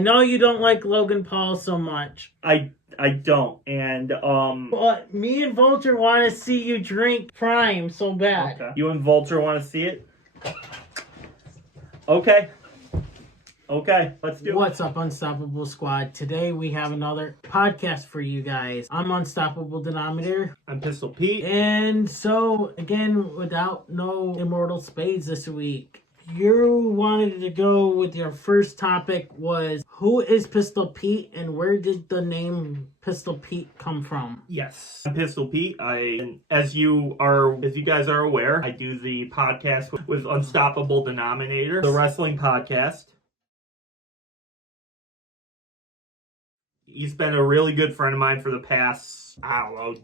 I know you don't like Logan Paul so much. I don't, and But me and Vulture want to see you drink Prime so bad. Okay. You and Vulture want to see it? Okay, let's do it. What's up, Unstoppable Squad? Today we have another podcast for you guys. I'm Unstoppable Denominator. I'm Pistol Pete. And so, again, without no Immortal Spades this week, you wanted to go with your first topic was, who is Pistol Pete and where did the name Pistol Pete come from? Yes, I'm Pistol Pete. As you guys are aware, I do the podcast with Unstoppable Denominator, the wrestling podcast. He's been a really good friend of mine for the past,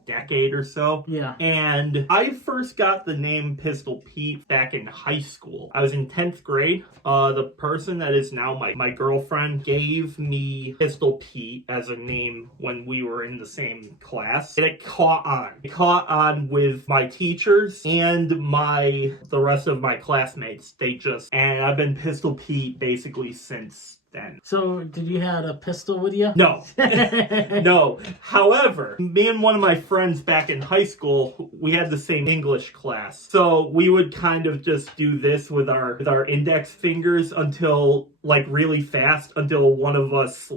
decade or so. Yeah. And I first got the name Pistol Pete back in high school. I was in 10th grade. The person that is now my girlfriend gave me Pistol Pete as a name when we were in the same class. And it caught on. It caught on with my teachers and the rest of my classmates. And I've been Pistol Pete basically since then. So, did you have a pistol with you? No. No. However, me and one of my friends back in high school, we had the same English class. So we would kind of just do this with our index fingers until, really fast, until one of us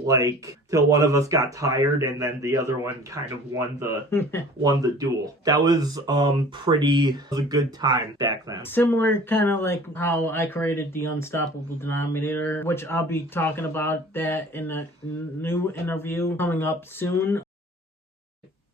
got tired, and then the other one kind of won the duel. That was a good time back then. Similar kind of like how I created the Unstoppable Denominator, which I'll be talking about that in a new interview coming up soon.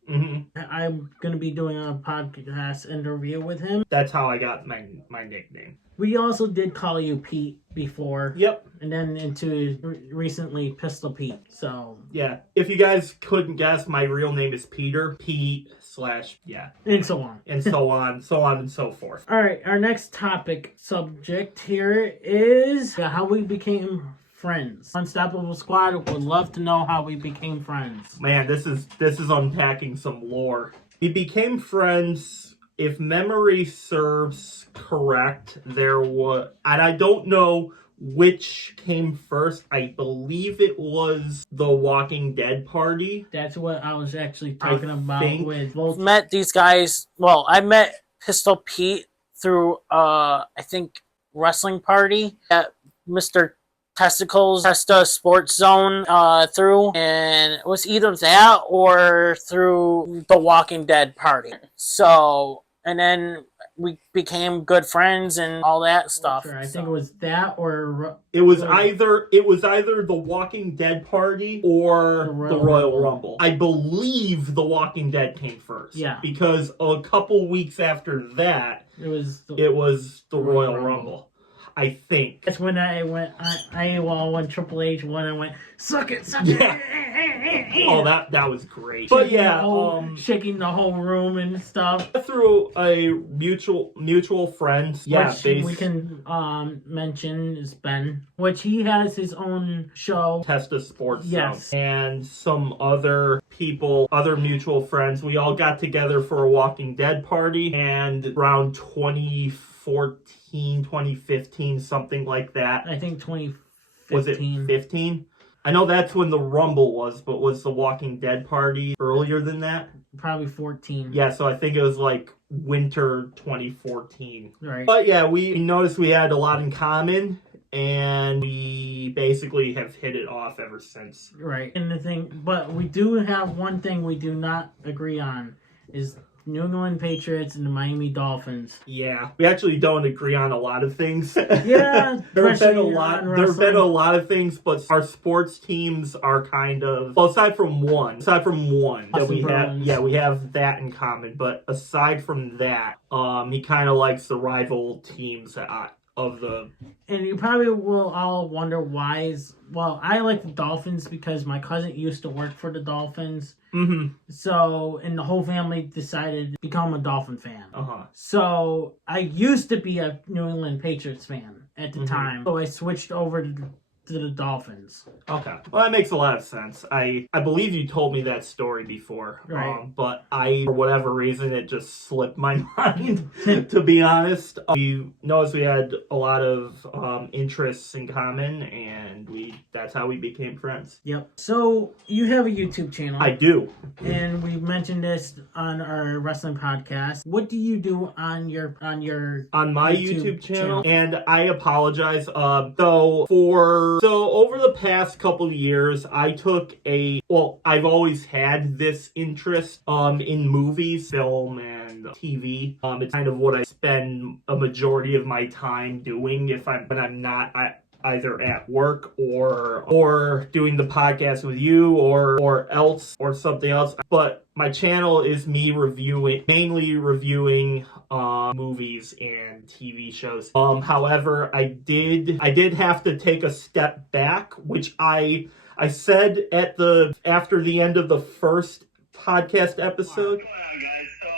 Mm-hmm. I'm going to be doing a podcast interview with him. That's how I got my nickname. We also did call you Pete before. Yep. And then into recently Pistol Pete. So yeah, if you guys couldn't guess, my real name is Peter. And so on. And so on, so on and so forth. All right, our next subject here is how we became friends. Unstoppable Squad would love to know how we became friends. Man, this is unpacking some lore. We became friends, if memory serves correct. And I don't know which came first. I believe it was the Walking Dead party. That's what I was actually talking about with both. Met these guys. Well, I met Pistol Pete through I think wrestling party at Mr. Testa Sports Zone through, and it was either that or through the Walking Dead party. So, and then we became good friends and all that stuff. Sure, I think it was that or it was either the Walking Dead party or the Royal Rumble. I believe the Walking Dead came first. Yeah, because a couple weeks after that, it was the Royal Rumble. I think that's when I went. When Triple H won, I went, suck it. Yeah. Oh, that was great. But shaking the whole room and stuff. Through a mutual friend. Yeah, which we can mention is Ben, which he has his own show, Testa Sports Zone. Yes. And some other people, other mutual friends. We all got together for a Walking Dead party, and around 2015, something like that. I think 2015. Was it 15? I know that's when the Rumble was, but was the Walking Dead party earlier than that? Probably 14. Yeah, so I think it was winter 2014. Right. But yeah, we noticed we had a lot in common, and we basically have hit it off ever since. Right. But we do have one thing we do not agree on, is New England Patriots and the Miami Dolphins. Yeah, we actually don't agree on a lot of things. Yeah, there have been a lot of things, but our sports teams are kind of, well, aside from one that we have, we have that in common. But aside from that, he kind of likes the rival teams of the. And you probably will all wonder why. I like the Dolphins because my cousin used to work for the Dolphins. Mm-hmm. So, and the whole family decided to become a Dolphin fan. Uh-huh. So, I used to be a New England Patriots fan at the time. So, I switched over to to the Dolphins. Okay. Well, that makes a lot of sense. I believe you told me that story before. Right. But for whatever reason, it just slipped my mind, to be honest. We noticed we had a lot of interests in common, and that's how we became friends. Yep. So, you have a YouTube channel. I do. And we mentioned this on our wrestling podcast. What do you do on my YouTube channel? And I apologize. So over the past couple of years, I've always had this interest in movies, film, and TV. It's kind of what I spend a majority of my time doing when I'm not either at work or doing the podcast with you or something else. But my channel is me mainly reviewing movies and TV shows. However, I did have to take a step back, which I said after the end of the first podcast episode. What's going on, guys? So,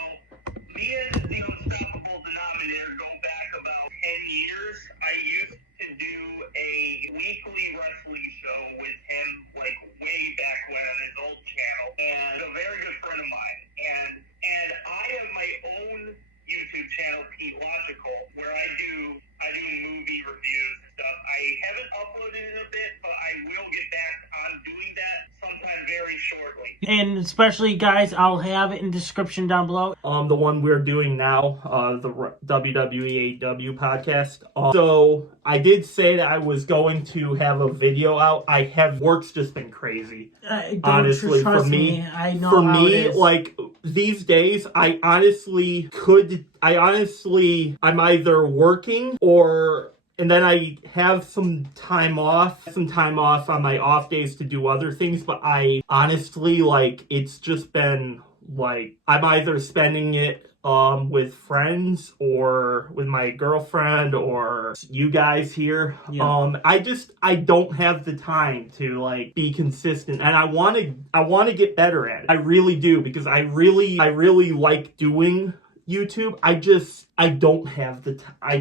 me and the Unstoppable Denominator go back about 10 years. I used to do a weekly wrestling show with him, like, way back when on his old channel. And a very good friend of mine. And I have my own YouTube channel, Pete Logical, where I do movie reviews and stuff. I haven't uploaded in a bit, but I will get back on doing that sometime very shortly. And especially, guys, I'll have it in the description down below. The one we're doing now, the WWE AEW podcast. So I did say that I was going to have a video out. Work's just been crazy. Honestly, for me, I know for how me, it is. like these days, I'm either working and then I have some time off on my off days to do other things, but I honestly, like, it's just been, like, I'm either spending it with friends or with my girlfriend or you guys here. Yeah. I don't have the time to, like, be consistent, and I want to get better at it. I really do, because I really like doing YouTube. I just don't have the time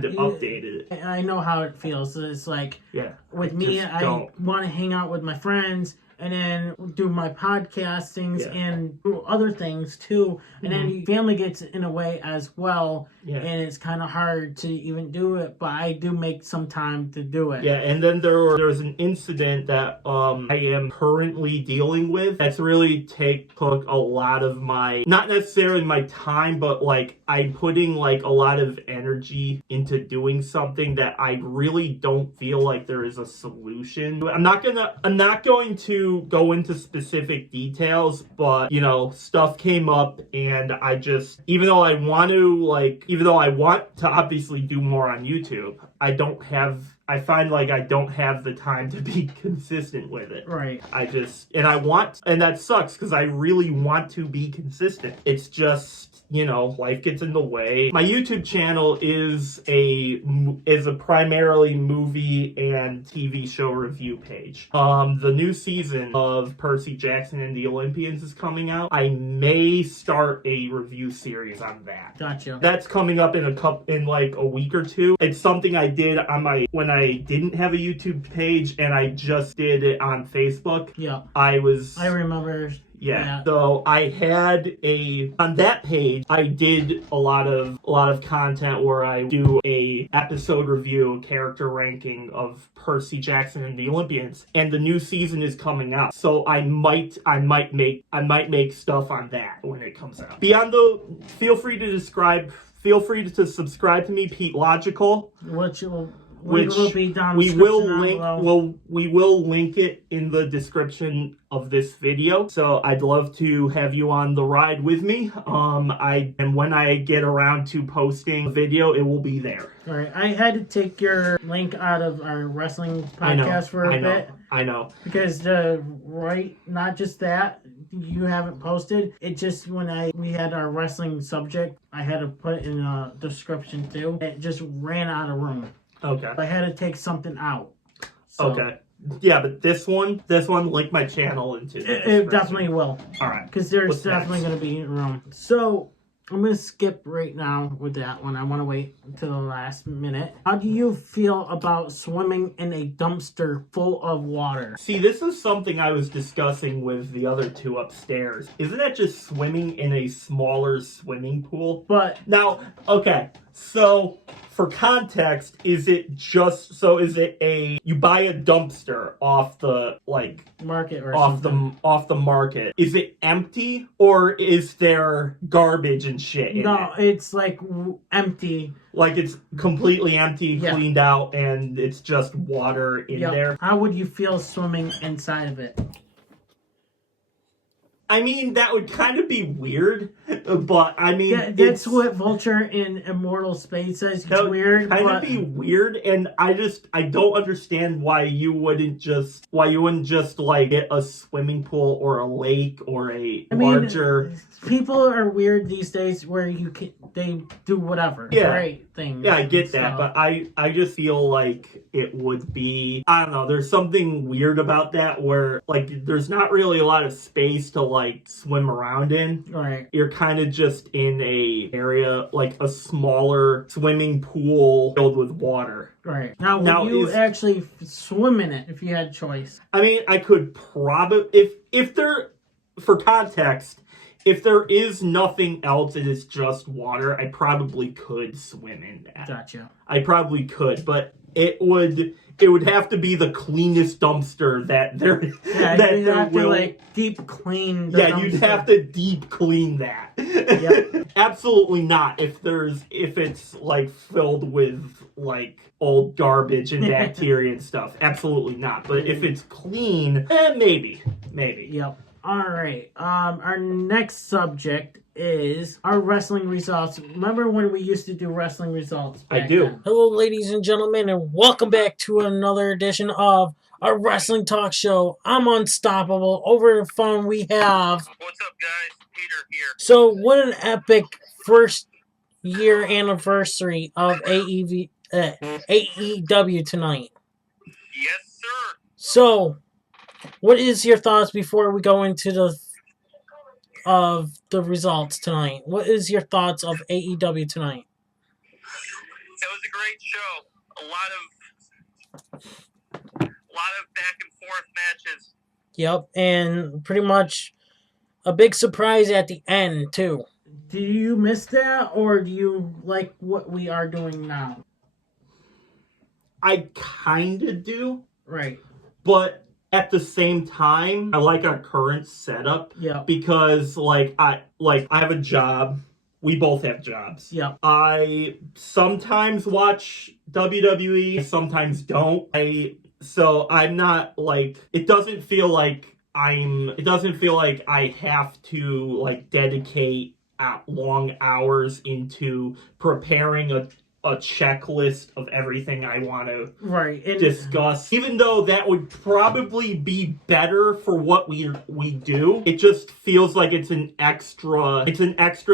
to update it. I know how it feels. It's like, Yeah. with me, I want to hang out with my friends and then do my podcastings and do other things too. And then family gets in a way as well. Yeah. And it's kind of hard to even do it, but I do make some time to do it. Yeah, and then there's an incident that I am currently dealing with that's really took a lot of my, not necessarily my time, but like I'm putting like a lot of energy into doing something that I really don't feel like there is a solution. I'm not going to go into specific details, but you know, stuff came up, and I just, even though I want to obviously do more on YouTube, I find like I don't have the time to be consistent with it. Right. And that sucks, because I really want to be consistent. It's just, you know, life gets in the way. My YouTube channel is a primarily movie and TV show review page. The new season of Percy Jackson and the Olympians is coming out. I may start a review series on that. Gotcha. That's coming up in like a week or two. It's something I did when I didn't have a YouTube page, and I just did it on Facebook. Yeah. I remember. Yeah. So I had on that page, I did a lot of content where I do a episode review, character ranking of Percy Jackson and the Olympians, and the new season is coming out. So I might make stuff on that when it comes out. Feel free to subscribe to me, Pete Logical. Which will be down we will link it in the description of this video. So I'd love to have you on the ride with me. And when I get around to posting a video, it will be there. All right. I had to take your link out of our wrestling podcast for a bit. I know. Because not just that you haven't posted. It just we had our wrestling subject, I had to put it in a description too. It just ran out of room. Okay. I had to take something out. So okay. Yeah, but this one, link my channel into it definitely will. All right. Because there's definitely going to be room. So, I'm going to skip right now with that one. I want to wait until the last minute. How do you feel about swimming in a dumpster full of water? See, this is something I was discussing with the other two upstairs. Isn't that just swimming in a smaller swimming pool? But now, okay, so for context, is it you buy a dumpster off the market or off the market? Is it empty or is there garbage and shit in No, it? it's like empty. Like it's completely empty, Yeah. cleaned out, and it's just water in there. How would you feel swimming inside of it? I mean, that would kind of be weird, but I mean, That's what Vulture in Immortal Spades says. It's weird. Kind of be weird, and I don't understand why you wouldn't just like get a swimming pool or a lake or larger. People are weird these days where they do whatever. Yeah. Right thing. Yeah, I get that, but I just feel like it would be, I don't know, there's something weird about that where like there's not really a lot of space to like swim around in. Right. You're kind of just in a area like a smaller swimming pool filled with water. Right. Now would you actually swim in it if you had choice? I mean, I could probably if there, for context, if there is nothing else and it's just water, I probably could swim in that. Gotcha. I probably could, but it would have to be the cleanest dumpster that there you'd have to like deep clean the dumpster. You'd have to deep clean that. Yep. Absolutely not if it's like filled with like old garbage and bacteria and stuff. Absolutely not. But if it's clean, maybe. Yep. All right. Our next subject is our wrestling results. Remember when we used to do wrestling results? I do. Then? Hello, ladies and gentlemen, and welcome back to another edition of our wrestling talk show. I'm Unstoppable. Over the phone, we have. What's up, guys? Peter here. So, what an epic first year anniversary of AEW tonight. Yes, sir. So, what is your thoughts before we go into the results tonight? What is your thoughts of AEW tonight? It was a great show. A lot of back and forth matches. Yep, and pretty much a big surprise at the end too. Do you miss that, or do you like what we are doing now? I kind of do. Right. But at the same time, I like our current setup. Yeah. Because I have a job. We both have jobs. Yeah. I sometimes watch WWE, sometimes don't. So I'm not like, it doesn't feel like I have to like dedicate long hours into preparing a checklist of everything I want to discuss. Even though that would probably be better for what we do, it just feels like it's an extra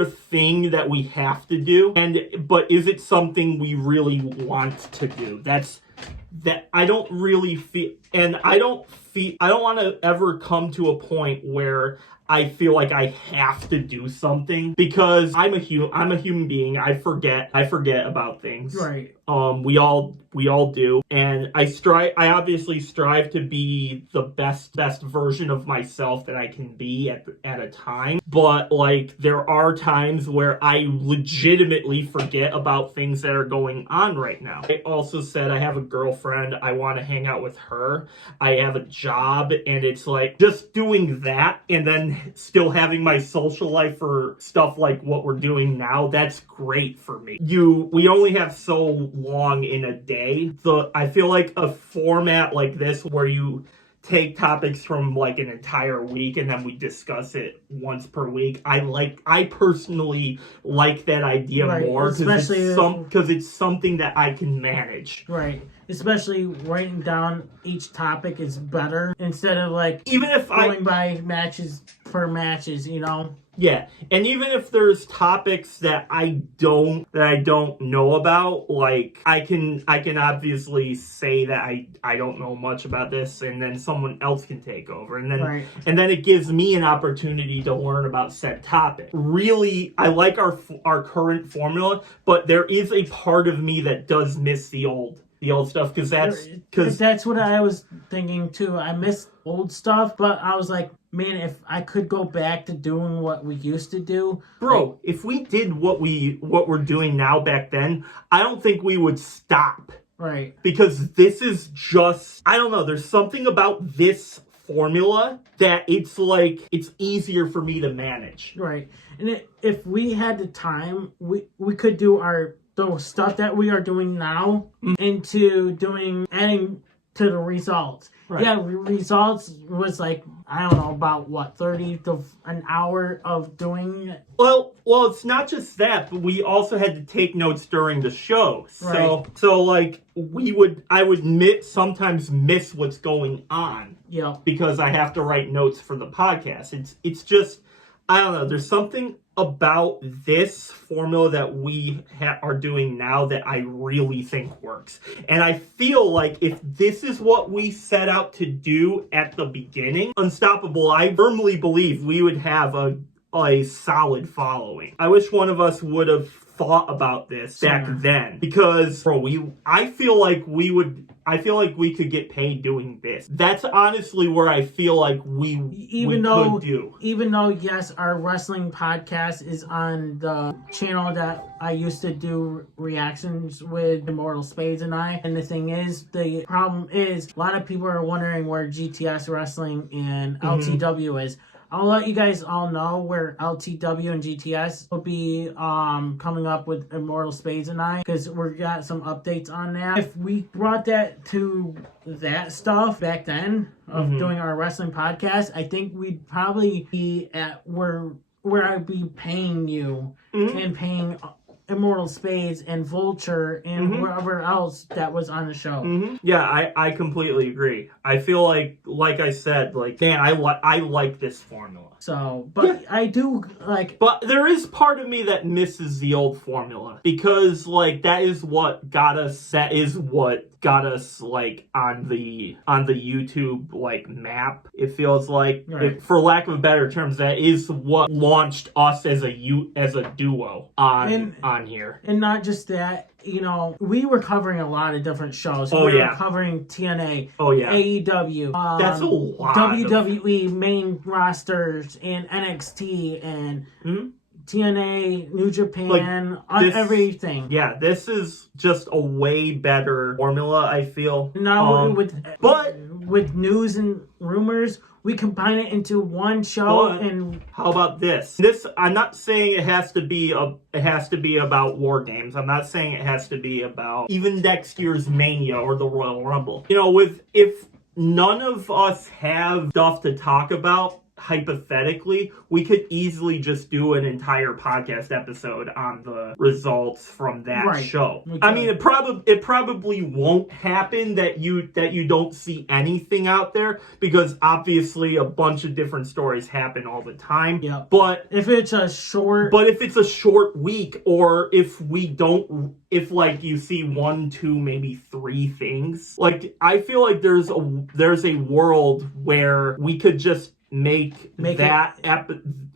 thing that we have to do. But is it something we really want to do? That I don't really feel, and I don't want to ever come to a point where I feel like I have to do something, because I'm a human being. I forget about things. Right. We all do, and I obviously strive to be the best version of myself that I can be at a time. But like there are times where I legitimately forget about things that are going on right now. I also said I have a girlfriend. I want to hang out with her. I have a job, and it's like just doing that and then still having my social life for stuff like what we're doing now. That's great for me. We only have so long in a day. So I feel like a format like this where you take topics from like an entire week and then we discuss it once per week. I personally like that idea more, because it's something that I can manage. Right. Especially writing down each topic is better instead of like even if going by matches per matches, you know? Yeah, and even if there's topics that I don't know about, like I can obviously say that I don't know much about this, and then someone else can take over, and then it gives me an opportunity to learn about said topic. Really, I like our current formula, but there is a part of me that does miss the old stuff, because that's what I was thinking too. I miss old stuff, but I was like, man, if I could go back to doing what we used to do, bro, if we did what we're doing now back then, I don't think we would stop. Right. Because this is just, I don't know, there's something about this formula that it's like, it's easier for me to manage. Right. And if we had the time, we could do the stuff that we are doing now into adding to the results. Right. Yeah, results was like, I don't know, about what, 30 to an hour of doing it? Well, it's not just that, but we also had to take notes during the show. Right. So like I would sometimes miss what's going on. Yeah. Because I have to write notes for the podcast. It's just, I don't know, there's something about this formula that we are doing now that I really think works. And I feel like if this is what we set out to do at the beginning, Unstoppable, I firmly believe we would have a solid following. I wish one of us would have thought about this back then, because I feel like we could get paid doing this. That's honestly where I feel like we could do. Even though, yes, our wrestling podcast is on the channel that I used to do reactions with Immortal Spades and I. And the problem is, a lot of people are wondering where GTS Wrestling and LTW is. I'll let you guys all know where LTW and GTS will be coming up with Immortal Spades and I, because we got some updates on that. If we brought that to that stuff back then of doing our wrestling podcast, I think we'd probably be at where I'd be paying you and paying Immortal Spades and Vulture and whoever else that was on the show. Yeah, I completely agree. I feel like I said, like, man, I like this formula. So, but yeah. I do like. But there is part of me that misses the old formula, because like that is what got us. That is what got us like on the YouTube like map. It feels like, for lack of better terms, that is what launched us as a duo on here. And not just that. You know, we were covering a lot of different shows. We were covering TNA, AEW, that's a lot. WWE main rosters and NXT and TNA, New Japan, everything. Yeah, this is just a way better formula, I feel. Now, with news and rumors, we combine it into one show. And how about this? I'm not saying it has to be about War Games. I'm not saying it has to be about even next year's Mania or the Royal Rumble. You know, if none of us have stuff to talk about, hypothetically, we could easily just do an entire podcast episode on the results from that show. I mean, it probably won't happen that you don't see anything out there, because obviously a bunch of different stories happen all the time. Yeah. But if it's a short week, or if like you see 1, 2, maybe 3 things, like I feel like there's a world where we could just make that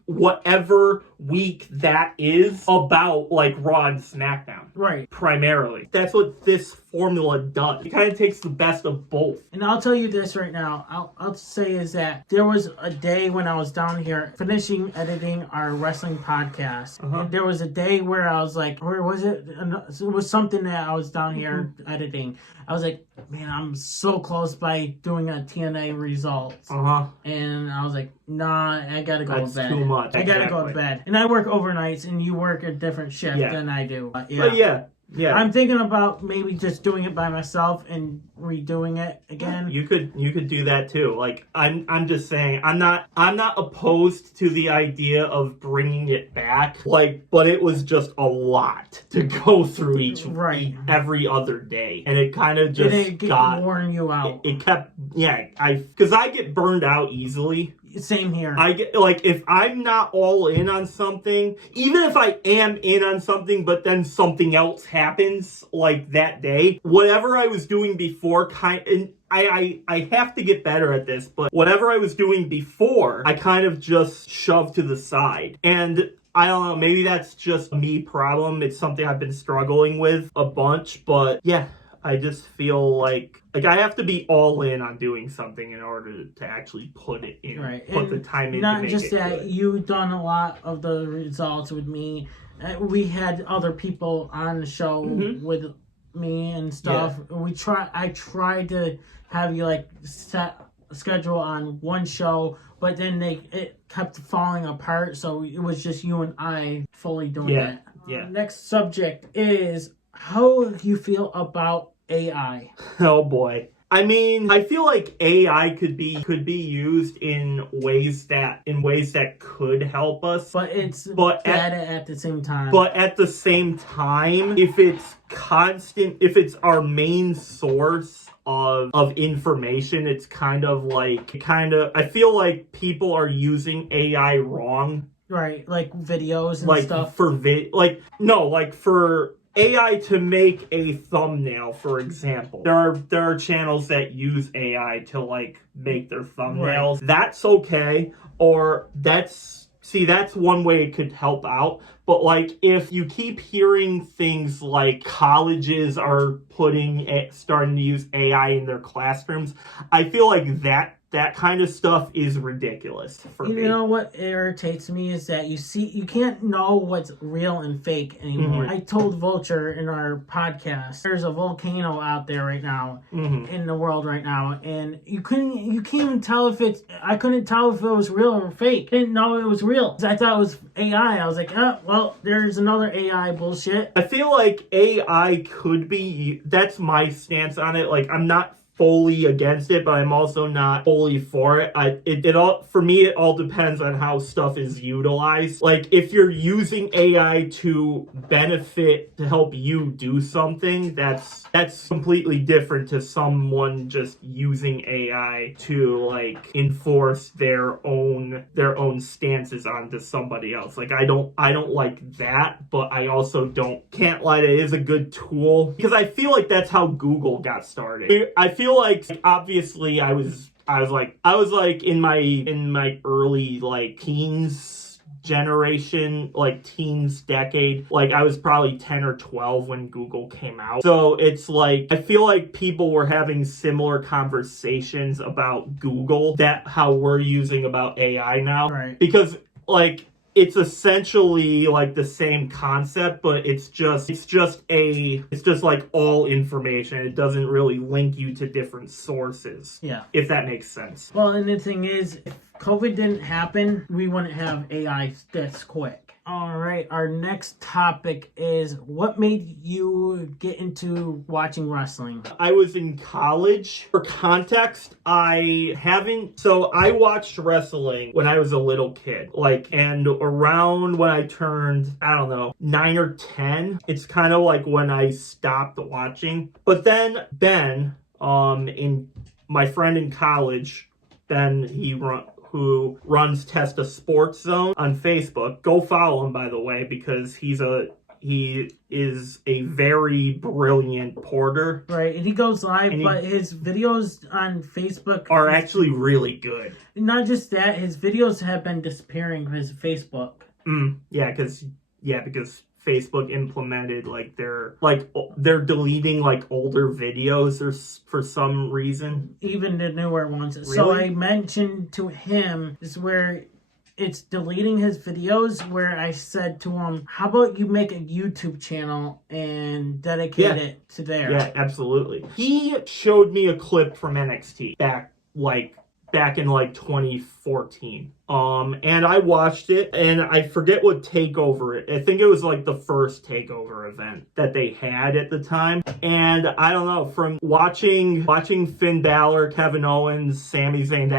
whatever week that is about, like Raw and SmackDown. Right. Primarily. That's what this formula does. It kind of takes the best of both. And I'll tell you this right now. I'll say is that there was a day when I was down here finishing editing our wrestling podcast. And there was a day where I was like, where was it? It was something that I was down here editing. I was like, man, I'm so close by doing a TNA results. And I was like, nah, I gotta go to bed. That's too much. I gotta go to bed. And I work overnights, and you work a different shift than I do. But yeah. I'm thinking about maybe just doing it by myself and redoing it again. You could do that too. Like I'm just saying, I'm not opposed to the idea of bringing it back. Like, but it was just a lot to go through every other day, and it kind of just got worn you out. It kept because I get burned out easily Same here. I get, like, if I'm not all in on something, even if I am in on something, but then something else happens, like, that day, whatever I was doing before, and I have to get better at this, but whatever I was doing before, I kind of just shoved to the side. And I don't know, maybe that's just a me problem. It's something I've been struggling with a bunch, but yeah. I just feel like I have to be all in on doing something in order to actually put it in, put and the time in. Not to make just it that, good. you've done a lot of the results with me. We had other people on the show with me and stuff. Yeah. I tried to have you like set a schedule on one show, but then it kept falling apart. So it was just you and I fully doing that. Yeah. Next subject is how you feel about AI. Oh boy. I mean, I feel like AI could be used in ways that could help us, but it's bad at the same time. But at the same time, if it's our main source of information, it's I feel like people are using AI wrong. Right, like videos and stuff. For AI to make a thumbnail, for example. There are channels that use AI to like make their thumbnails. Right. That's okay. Or that's one way it could help out. But like if you keep hearing things like colleges are starting to use AI in their classrooms, I feel like that kind of stuff is ridiculous for me. You know what irritates me is that you can't know what's real and fake anymore. I told Vulture in our podcast, there's a volcano out there right now in the world right now, and you can't even tell I couldn't tell if it was real or fake. I didn't know it was real. I thought it was AI. I was like, oh, well, there's another AI bullshit. I feel like AI could be, that's my stance on it. Like, I'm not fully against it, but I'm also not fully for it. It all depends on how stuff is utilized. Like if you're using AI to help you do something, that's completely different to someone just using AI to like enforce their own stances onto somebody else. Like I don't like that, but I also can't lie, it is a good tool because I feel like that's how Google got started. I feel like obviously I was like in my early like teens generation, like teens decade, like I was probably 10 or 12 when Google came out. So it's like I feel like people were having similar conversations about Google that how we're using about AI now. Right. Because like it's essentially like the same concept, but it's just like all information. It doesn't really link you to different sources. Yeah. If that makes sense. Well, and the thing is, if COVID didn't happen, we wouldn't have AI this quick. All right, our next topic is what made you get into watching wrestling? I was in college. For context, I watched wrestling when I was a little kid. And around when I turned, I don't know, 9 or 10, it's kind of like when I stopped watching. But then Ben, my friend in college, Ben, who runs Testa Sports Zone on Facebook. Go follow him, by the way, because he is a very brilliant porter. Right, and he goes live, but his videos on Facebook are actually really good. Not just that, his videos have been disappearing from his Facebook. Because Facebook implemented they're deleting like older videos for some reason. Even the newer ones. Really? So I mentioned to him is where it's deleting his videos, where I said to him, how about you make a YouTube channel and dedicate it to there? Yeah, absolutely. He showed me a clip from NXT back in 2014. And I watched it, and I forget what takeover. I think it was like the first takeover event that they had at the time. And I don't know, from watching Finn Balor, Kevin Owens, Sami Zayn,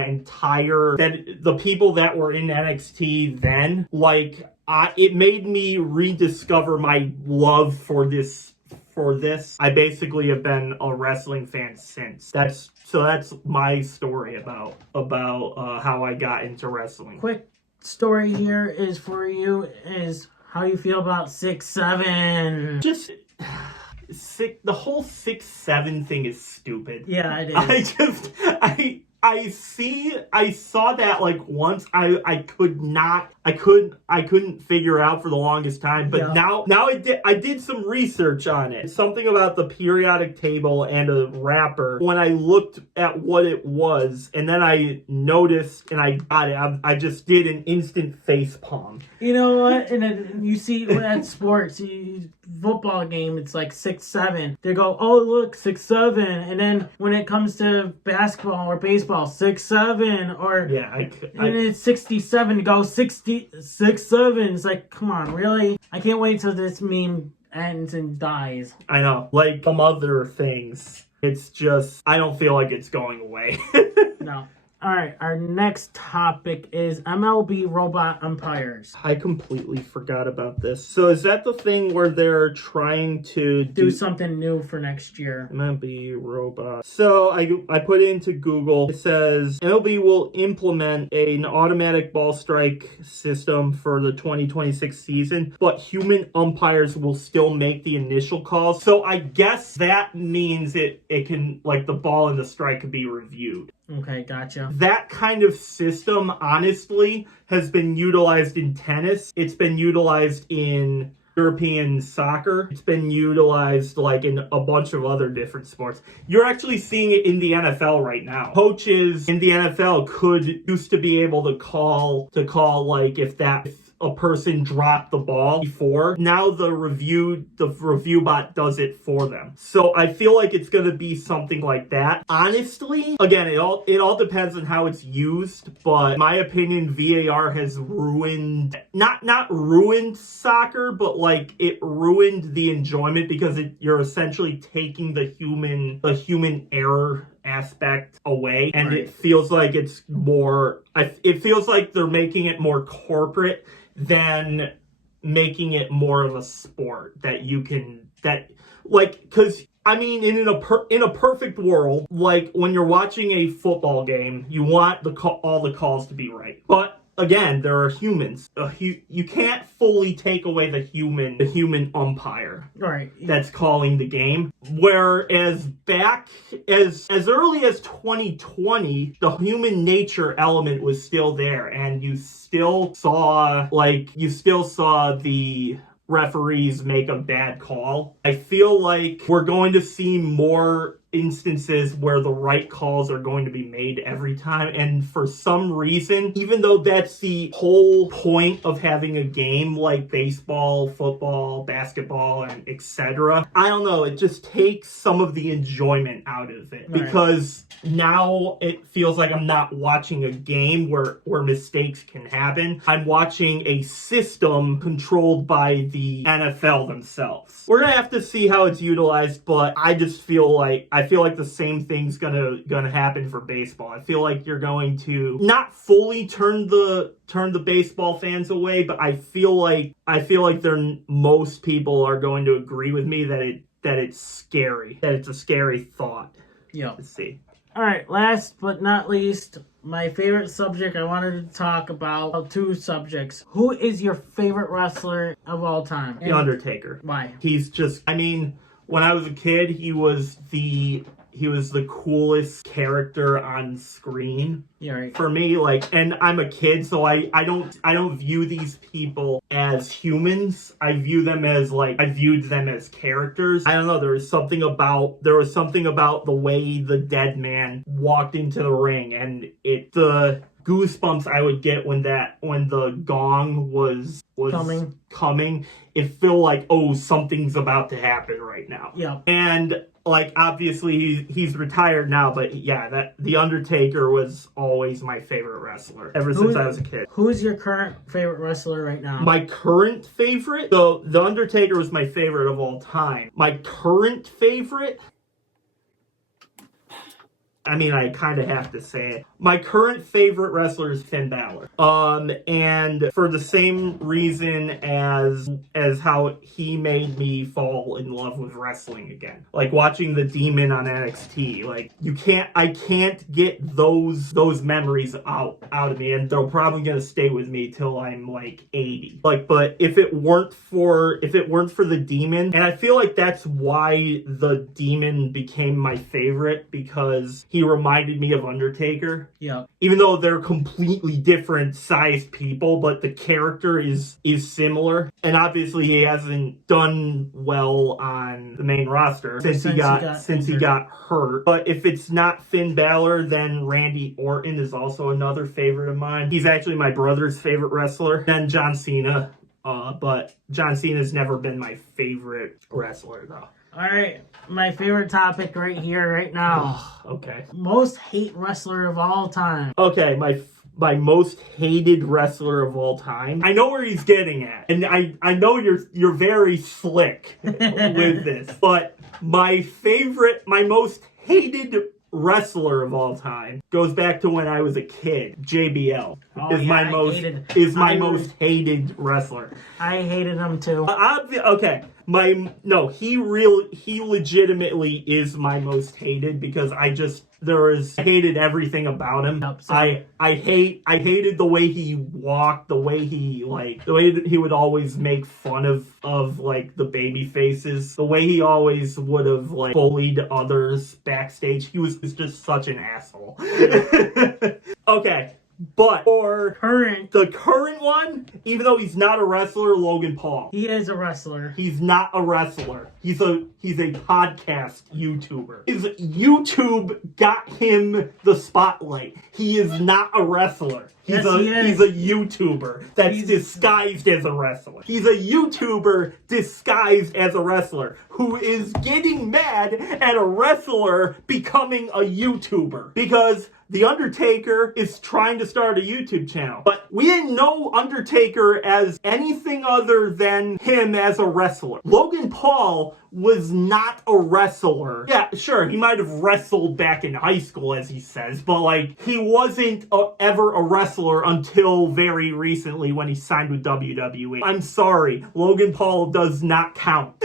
the people that were in NXT then, it made me rediscover my love for this for this, I basically have been a wrestling fan since. That's my story about how I got into wrestling. Quick story here is for you is how you feel about 6'7". Just the whole 6'7" thing is stupid. Yeah, it is. I saw that like once. I couldn't figure out for the longest time, but now I did some research on it. Something about the periodic table and a rapper. When I looked at what it was, and then I noticed and I got it, I just did an instant face palm. You know what? And then you see at sports, football game, it's like 6'7". They go, oh look, 6'7", and then when it comes to basketball or baseball, 6'7", or and it's 67 to go 67. It's like, come on, really? I can't wait till this meme ends and dies. I know, like some other things. It's just I don't feel like it's going away. No. All right, our next topic is MLB robot umpires. I completely forgot about this. So is that the thing where they're trying to do something new for next year? MLB robot. So I put it into Google. It says MLB will implement an automatic ball strike system for the 2026 season, but human umpires will still make the initial calls. So I guess that means it can, like, the ball and the strike could be reviewed. Okay, gotcha. That kind of system, honestly, has been utilized in tennis. It's been utilized in European soccer. It's been utilized like in a bunch of other different sports. You're actually seeing it in the NFL right now. Coaches in the NFL used to be able to call like if a person dropped the ball before. Now the review bot does it for them. So I feel like it's going to be something like that. Honestly, again, it all depends on how it's used, but in my opinion, VAR has ruined, not ruined soccer, but like it ruined the enjoyment because you're essentially taking the human error aspect away, and It feels like it feels like they're making it more corporate than making it more of a sport because I mean, in a perfect world, like when you're watching a football game, you want all the calls to be right. But again, there are humans. You can't fully take away the human umpire that's calling the game. Whereas back as early as 2020, the human nature element was still there, and you still saw the referees make a bad call. I feel like we're going to see more instances where the right calls are going to be made every time, and for some reason, even though that's the whole point of having a game like baseball, football, basketball, and etc., I don't know, it just takes some of the enjoyment out of it, because now it feels like I'm not watching a game where mistakes can happen. I'm watching a system controlled by the NFL themselves. We're gonna have to see how it's utilized, but I just feel like the same thing's gonna happen for baseball. I feel like you're going to not fully turn the baseball fans away, but I feel like most people are going to agree with me that it's scary. That it's a scary thought. Yeah. Let's see. All right, last but not least, my favorite subject. I wanted to talk about two subjects. Who is your favorite wrestler of all time? The Undertaker. Why? He's just, I mean, when I was a kid, he was the coolest character on screen. Yeah, right. For me, and I'm a kid, so I don't view these people as humans. I viewed them as characters. I don't know, there was something about the way the dead man walked into the ring, and the goosebumps I would get when the gong was coming. It felt like, oh, something's about to happen right now. Yeah. And obviously he's retired now, but yeah, that The Undertaker was always my favorite wrestler ever since I was a kid. Who's your current favorite wrestler right now? My current favorite? So The Undertaker was my favorite of all time. My current favorite? I mean, I kind of have to say it. My current favorite wrestler is Finn Balor. And for the same reason as how he made me fall in love with wrestling again. Like watching the Demon on NXT. Like I can't get those memories out of me, and they're probably gonna stay with me till I'm like 80. Like, but if it weren't for the Demon, and I feel like that's why the Demon became my favorite, because he reminded me of Undertaker. Yeah. Even though they're completely different sized people, but the character is similar. And obviously he hasn't done well on the main roster since he got hurt. But if it's not Finn Balor, then Randy Orton is also another favorite of mine. He's actually my brother's favorite wrestler. Then John Cena. But John Cena's never been my favorite wrestler, though. All right, my favorite topic right here, right now. Okay. Most hate wrestler of all time. Okay, my most hated wrestler of all time. I know where he's getting at, and I know you're very slick with this, but my most hated wrestler of all time goes back to when I was a kid. JBL is my most hated wrestler. I hated him too. Okay. He legitimately is my most hated, because I hated everything about him. Yep, I hated the way he walked, the way he would always make fun of like the baby faces, the way he always would have like bullied others backstage. He was just such an asshole. Okay. But for the current one, even though he's not a wrestler, Logan Paul. He is a wrestler. He's not a wrestler. He's a podcast YouTuber. His YouTube got him the spotlight. He is not a wrestler. He's a YouTuber that's disguised as a wrestler. He's a YouTuber disguised as a wrestler who is getting mad at a wrestler becoming a YouTuber, because The Undertaker is trying to start a YouTube channel. But we didn't know Undertaker as anything other than him as a wrestler. Logan Paul was not a wrestler. Yeah, sure, he might have wrestled back in high school, as he says, but like, he wasn't ever a wrestler until very recently when he signed with WWE. I'm sorry, Logan Paul does not count.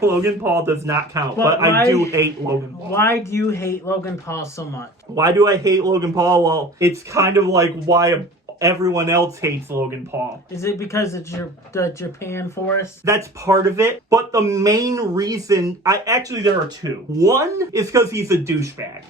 Logan Paul does not count, but I do hate Logan Paul. Why do you hate Logan Paul so much? Why do I hate Logan Paul? Well, it's kind of like why everyone else hates Logan Paul. Is it because it's the Japan force? That's part of it, but the main reason, there are two. One is because he's a douchebag.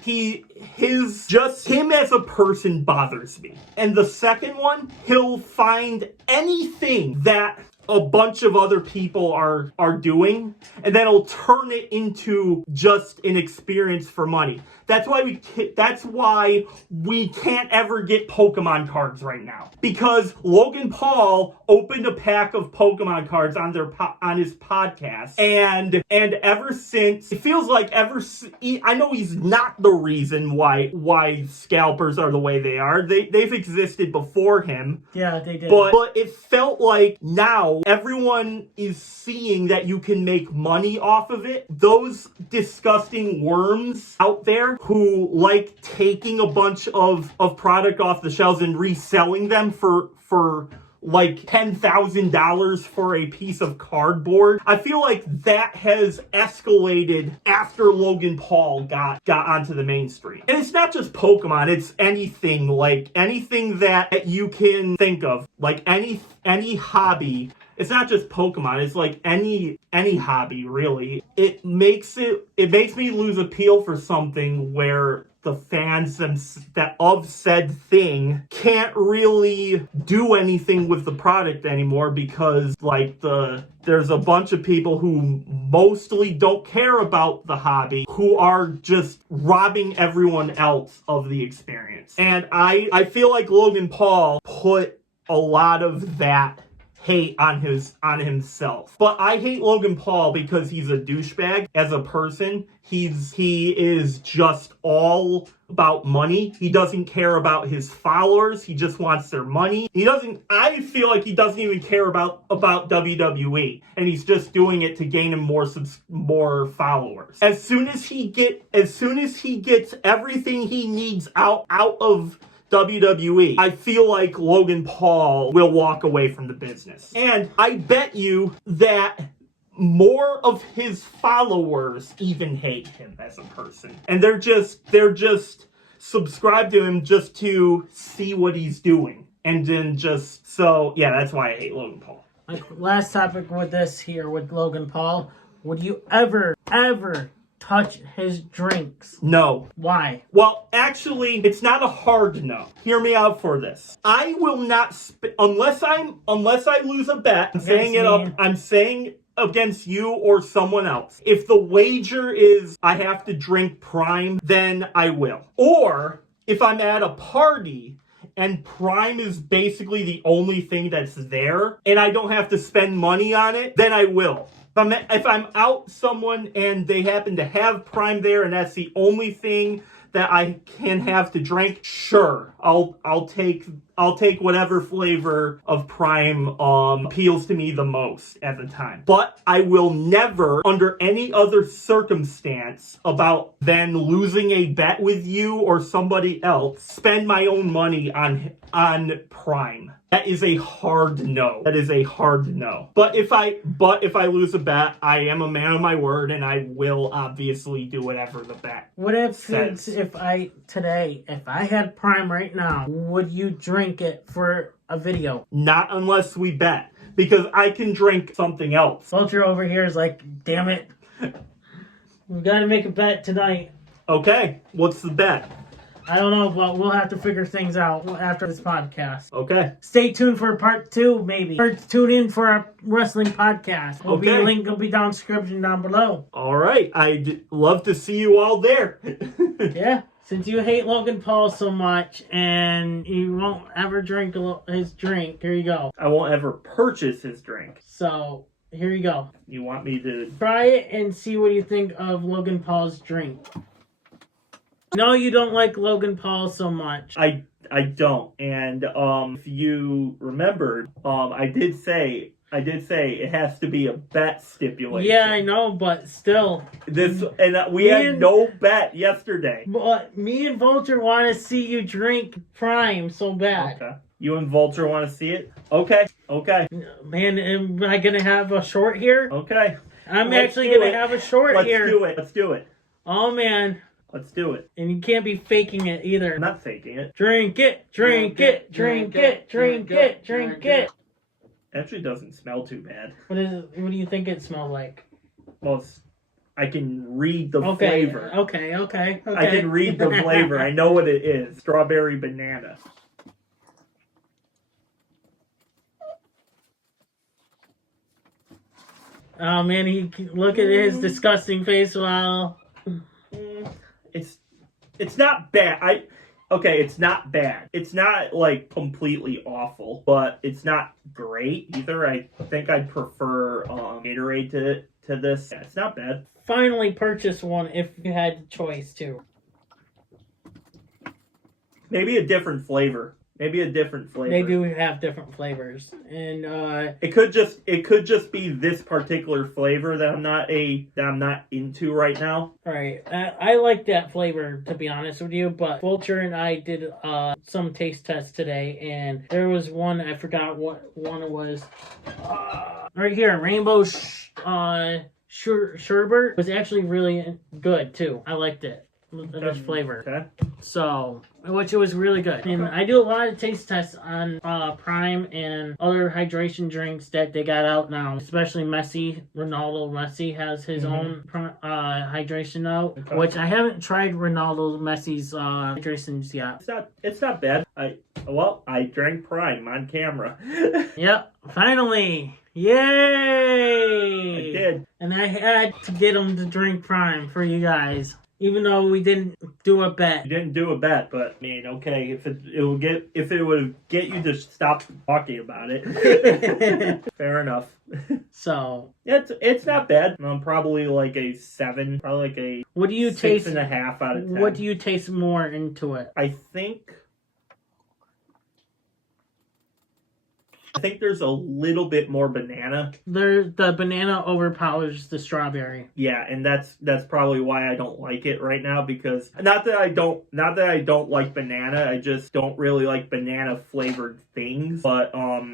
Him as a person bothers me. And the second one, he'll find anything that a bunch of other people are doing, and then he'll turn it into just an experience for money. That's why we can't ever get Pokemon cards right now, because Logan Paul opened a pack of Pokemon cards on his podcast, and ever since, it feels like I know he's not the reason why scalpers are the way they are. They've existed before him. Yeah, they did. But it felt like now everyone is seeing that you can make money off of it. Those disgusting worms out there who like taking a bunch of product off the shelves and reselling them for like $10,000 for a piece of cardboard. I feel like that has escalated after Logan Paul got onto the mainstream. And it's not just Pokemon, it's anything that you can think of. Like any hobby. It's not just Pokemon, it's like any hobby, really. It makes me lose appeal for something where the fans of said thing can't really do anything with the product anymore, because like there's a bunch of people who mostly don't care about the hobby, who are just robbing everyone else of the experience. And I feel like Logan Paul put a lot of that hate on himself. But I hate Logan Paul because he's a douchebag as a person. He is just all about money. He doesn't care about his followers. He just wants their money. I feel like he doesn't even care about WWE, and he's just doing it to gain him more followers. As soon as he gets everything he needs out of WWE, I feel like Logan Paul will walk away from the business. And I bet you that more of his followers even hate him as a person. And they're just subscribe to him just to see what he's doing. And then that's why I hate Logan Paul. Like, last topic with this here with Logan Paul. Would you ever touch his drinks? No. Why? Well, actually, it's not a hard no. Hear me out for this. I will not unless I lose a bet. I'm saying against you or someone else. If the wager is I have to drink Prime, then I will. Or if I'm at a party and Prime is basically the only thing that's there and I don't have to spend money on it, then I will. If I'm out someone and they happen to have Prime there and that's the only thing that I can have to drink, sure, I'll take whatever flavor of Prime appeals to me the most at the time. But I will never, under any other circumstance, about then losing a bet with you or somebody else, spend my own money on Prime. That is a hard no. But if I lose a bet, I am a man of my word, and I will obviously do whatever the bet. What if says. if I had Prime right now, would you drink it for a video? Not unless we bet, because I can drink something else. Vulture over here is like, damn it, we got to make a bet tonight. Okay, what's the bet? I don't know, but we'll have to figure things out after this podcast. Okay. Stay tuned for part 2, maybe. Or tune in for our wrestling podcast. Link will be down in the description down below. All right. I'd love to see you all there. Yeah. Since you hate Logan Paul so much and you won't ever drink his drink, here you go. I won't ever purchase his drink. So, here you go. You want me to... Try it and see what you think of Logan Paul's drink. No, you don't like Logan Paul so much. I don't. And if you remembered, I did say it has to be a bet stipulation. Yeah, I know, but still. We had no bet yesterday. But me and Vulture want to see you drink Prime so bad. Okay. You and Vulture want to see it? Okay. Man, am I going to have a short here? Okay. I'm actually going to have a short here. Let's do it. Oh, man. Let's do it. And you can't be faking it either. I'm not faking it. Drink it. Actually doesn't smell too bad. What do you think it smells like? Well, I can read the flavor. Okay. I can read the flavor. I know what it is. Strawberry banana. Oh man, look at his disgusting face while... It's not bad. It's not bad. It's not like completely awful, but it's not great either. I think I'd prefer Gatorade to this. Yeah, it's not bad. Finally purchase one if you had the choice to. Maybe a different flavor. Maybe we have different flavors, and it could just be this particular flavor that I'm not into right now. All right, I like that flavor, to be honest with you. But Vulture and I did some taste tests today, and there was one, I forgot what one it was. Right here, Rainbow Sherbet was actually really good too. I liked it. This flavor. Okay. So, which it was really good. And I do a lot of taste tests on Prime and other hydration drinks that they got out now. Especially Ronaldo Messi has his own hydration out. Okay. Which I haven't tried Ronaldo Messi's hydrations yet. It's not bad. I drank Prime on camera. Yep. Finally. Yay! I did. And I had to get him to drink Prime for you guys. Even though we didn't do a bet. You didn't do a bet, but I mean, okay, if it would get you to stop talking about it, fair enough. So it's not bad. Probably like a 7, probably like a what do you 6.5 out of 10. What do you taste more into it? I think there's a little bit more banana. The banana overpowers the strawberry. Yeah, and that's probably why I don't like it right now, because not that I don't like banana, I just don't really like banana flavored things. But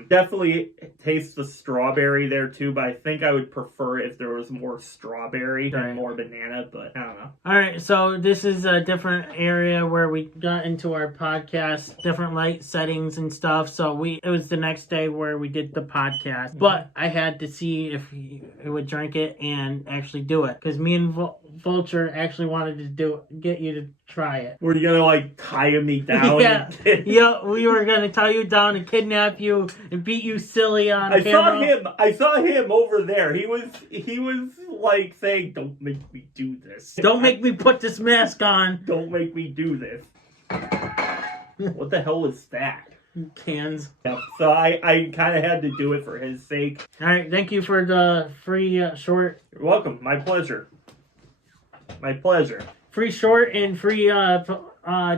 definitely taste the strawberry there too, but I think I would prefer it if there was more strawberry and more banana, but I don't know. Alright, so this is a different area where we got into our podcast, different light settings and stuff. So it was the next day where we did the podcast, but I had to see if he would drink it and actually do it, because me and Vulture actually wanted to get you to try it. Were you gonna like tie me down? Yeah, we were gonna tie you down and kidnap you and beat you silly on camera. I saw him over there. He was like saying, "Don't make me do this. Don't make me put this mask on. Don't make me do this." What the hell is that? Cans. Yeah, so I kind of had to do it for his sake. All right, thank you for the free short. You're welcome. My pleasure. My pleasure. Free short and free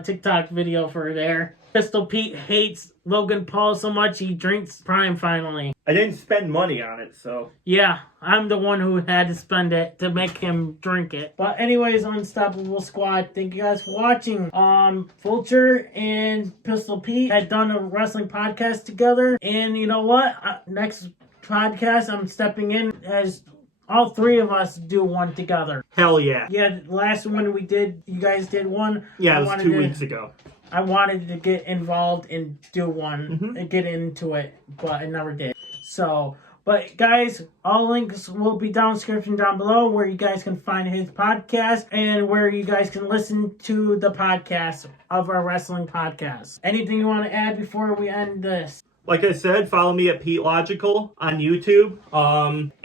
TikTok video for there. Pistol Pete hates Logan Paul so much he drinks Prime finally. I didn't spend money on it, so. Yeah, I'm the one who had to spend it to make him drink it. But anyways, Unstoppable Squad, thank you guys for watching. Vulture and Pistol Pete had done a wrestling podcast together. And you know what? Next podcast, I'm stepping in as all three of us do one together. Hell yeah. Yeah, the last one we did, you guys did one. Yeah, it was 2 weeks ago. I wanted to get involved and do one and get into it, but I never did. So, but guys, all links will be down in the description down below where you guys can find his podcast and where you guys can listen to the podcast of our wrestling podcast. Anything you want to add before we end this? Like I said, follow me at Pete Logical on YouTube.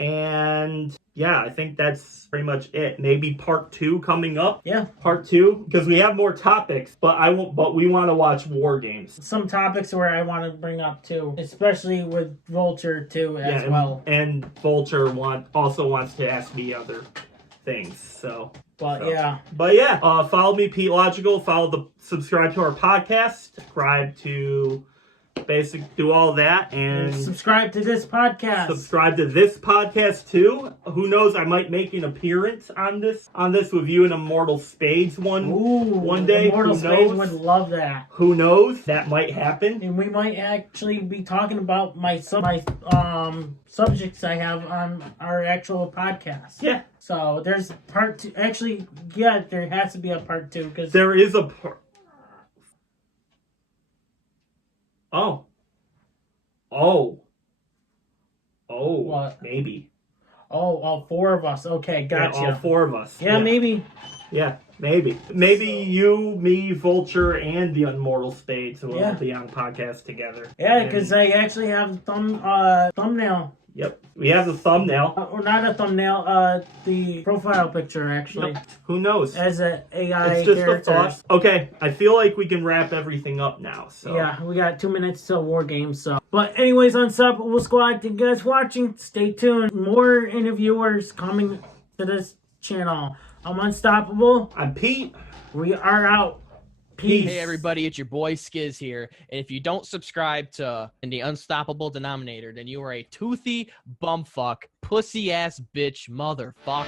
And yeah, I think that's pretty much it. Maybe part 2 coming up. Yeah. Part 2, because we have more topics, but we want to watch War Games. Some topics where I want to bring up too, especially with Vulture too as well. And Vulture also wants to ask me other things. But yeah, follow me, Pete Logical. Subscribe to our podcast. Subscribe to. Do all that and subscribe to this podcast. Subscribe to this podcast too. Who knows? I might make an appearance on this with you and Immortal Spades one day. Immortal Spades would love that. Who knows? That might happen. And we might actually be talking about my subjects I have on our actual podcast. Yeah. So there's part 2. Actually, yeah, there has to be a part 2 because there is a part. What? Maybe. Oh, all 4 of us. Okay, gotcha. Yeah, all 4 of us. Yeah, maybe. Yeah, maybe. Maybe you, me, Vulture, and the Immortal Spades will be on the podcast together. Yeah, because I actually have a thumbnail. Yep. We have the thumbnail. Or not a thumbnail, the profile picture, actually. Yep. Who knows? As an AI It's just character. a thought. Okay, I feel like we can wrap everything up now. So yeah, we got 2 minutes till War Games. So, but anyways, Unstoppable Squad, thank you guys for watching. Stay tuned. More interviewers coming to this channel. I'm Unstoppable. I'm Pete. We are out. Peace. Hey everybody, it's your boy Skiz here, and if you don't subscribe to the Unstoppable Denominator, then you are a toothy bumfuck, pussy ass bitch motherfucker.